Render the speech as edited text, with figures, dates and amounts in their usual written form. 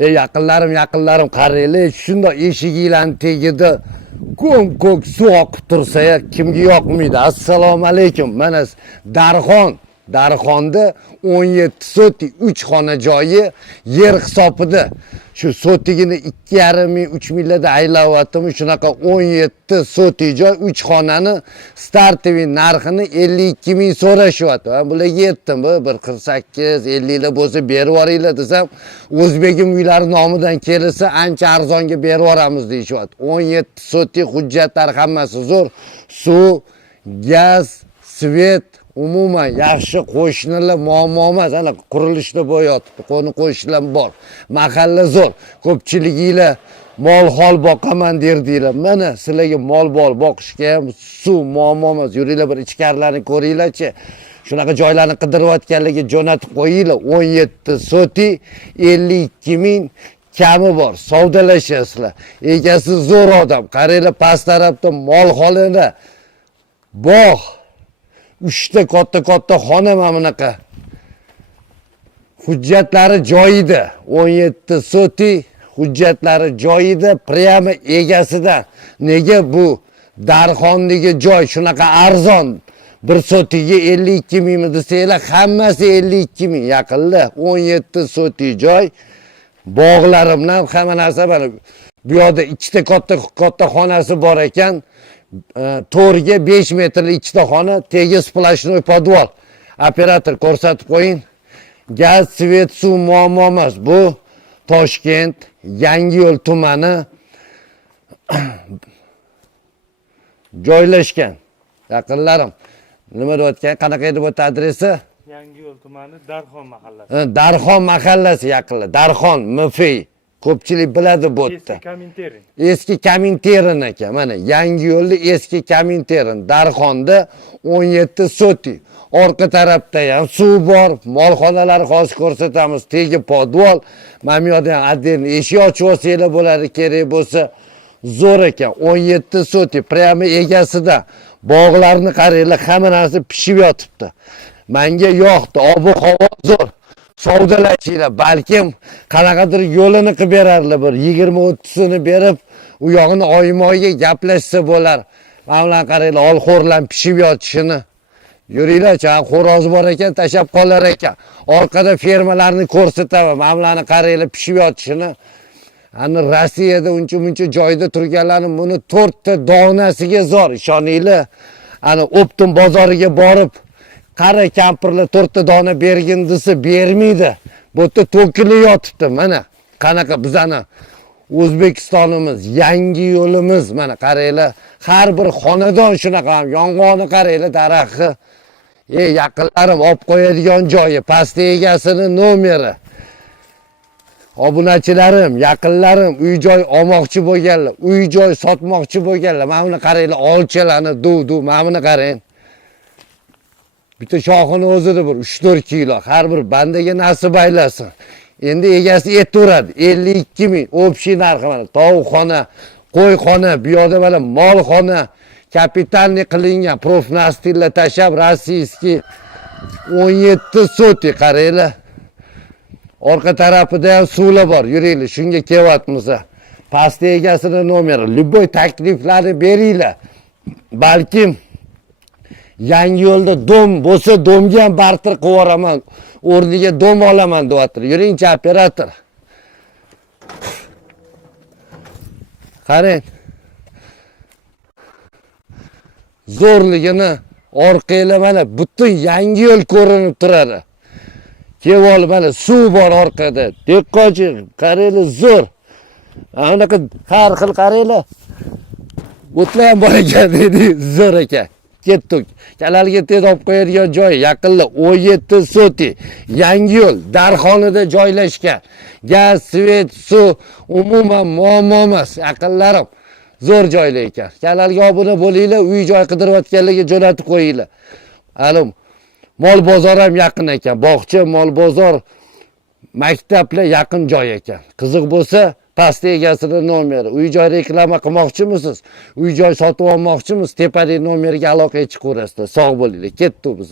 Yaqinlarim qaranglar, shunday eshiginglarning tagida ko'k suv oqib tursa, kimga yoqmaydi? Assalomu alaykum. Mana Darxonda 17 soti 3 xona joyi yer hisobida. Shu sotigini 2,5 ming 3 millada aylayaptimi? Shunaqa 17 soti joy 3 xonani startoviy narxini 52 ming so'rashyapti. Men bularga yetdim, bir 48 50 lar bo'lsa berib yuboringlar desam, O'zbegim uylari nomidan kelsa ancha arzonga berib yuboramiz deyishyapti. 17 soti hujjatlar hammasi zo'r. Suv, gaz, svet, umuman yaxshi qo'shnilar muammo emas. Ana qurilishda bo'yotibdi. Qo'shnilar bor. Mahalla zo'r. Ko'pchiliginglar mol hol boqaman derdinglar. Mana sizlarga mol boqishga ham suv muammo emas. Yuringlar bir ichkarilarni ko'ringlarchi. Shunaqa joylarni qidirayotganlarga jo'natib qo'yinglar. 17 soti 52 ming kami bor. Savdolashasizlar. Egasi zo'r odam. Qaranglar past tarafda mol holida bog'. 3 ta katta xona mana bunaqa. Hujjatlari joyida. 17 soti hujjatlari joyida, priyami egasida. Nega bu Darxondagi joy shunaqa arzon? Bir sotiga 52 mingmi desanglar, hammasi 52 ming yaqinda. 17 soti joy. Bog'larimdan hamma narsa mana bu yerda 2 ta katta xonasi bor ekan. To'rga 5 metrli ikkita xona, tegi splashnoy podvol. Operator ko'rsatib qo'ying. Gaz, svet, suv muammo emas. Bu Toshkent, Yangiyo'l tumani joylashgan. Yaqinlarim, nima deyotgan? Qanaqa edi bu adresi? Yangiyo'l tumani Darxon mahallasi. Darxon mahallasi yaqinlar. Darxon, Mufey. Ko'pchilik biladi bu yerda. Eski Komintern ekan. Mana Yangiyo'lda eski Komintern, Darxonda 17 soti. Orqa tarafda ham suv bor, molxonalar hozir ko'rsatamiz, tegi podvol. Mana bu yerda ham отдельно eshik ochib olsanglar bo'ladi, kerak bo'lsa. Zo'r ekan, 17 soti, priyami egasida. Bog'larni qaranglar, hamma narsa pishib yotibdi. Menga yoqdi, ob-havo zo'r. Savdolashinglar, balkim qanaqadir yo'lini qilib berarlar, bir 20-30 sini berib, u yog'ini oyma-oyga gaplashsa bo'lar. Mana bularni qaranglar, olxo'rlar pishib yotishini. Yuringlar-chi, xo'roz bor ekan, tashab qolar ekan. Orqada fermalarni ko'rsataman. Mana bularni qaranglar, pishib yotishini. Ani Rossiyada uncha-muncha joyda turganlarni buni 4 ta donasiga zo'r, ishoninglar. Ani Optim bozoriga borib qara kampirlar 4 ta dona bergin desa bermaydi. Bu yerda to'kilib yotibdi. Mana qanaqa bizani O'zbekistonimiz, yangi yo'limiz, mana qaranglar, har bir xonadon shunaqa, yong'oni qaranglar, daraxti. Yaqinlarim olib qo'yadigan joyi, pastda egasini nomeri. Obunachilarim, yaqinlarim uy joy olmoqchi bo'lganlar, uy joy sotmoqchi bo'lganlar, mana buni qaranglar, olchalarni duv, mana buni qarang. Bitta shoxini o'zida bir 3-4 kilo, har bir bandaga nasib aylasin. Endi egasi aytaveradi, 52 ming общий narxi mana. Tovuqxona, qo'yxona, bu yerda mana molxona, kapitalniy qilingan profnastillar tashab, rossiyskiy 17 soti qaranglar. Orqa tarafida ham suvlar bor. Yuringlar, shunga kelyapmiz. Pastda egasini nomeri, любой takliflarni beringlar. Balkim Yangiyo'lda dom bo'lsa, domga ham barter qilib yuboraman. O'rniga dom olaman deyapti. Yuringchi operator. Qarang. Zo'rligini orqanglar mana butun Yangiyo'l ko'rinib turadi. Kevol mana suv bor orqada. Diqqatchi, qaranglar zo'r. Anaqa har xil qaranglar. O'tlar ham bor ekan dedi, zo'r ekan. Ketdik. Kanalga tez olib qo'yadigan joy yaqinda 17 soti. Yangiyo'l Darxonida joylashgan. Gaz, svet, suv umuman muammo emas. Yaqinlarim zo'r joylar ekan. Kanalga obuna bo'linglar, uy joy qidirayotganlarga jo'natib qo'yinglar. Alom. Mol bozor ham yaqin ekan. Bog'cha, mol bozor, maktablar yaqin joy ekan. Qiziq bo'lsa, pastda egasini nomeri. Uy joy reklama qilmoqchimisiz? Uy joy sotib olmoqchimisiz? Tepadagi nomerga aloqaga chiqaverasizlar. Sog' bo'linglar. Ketdik biz.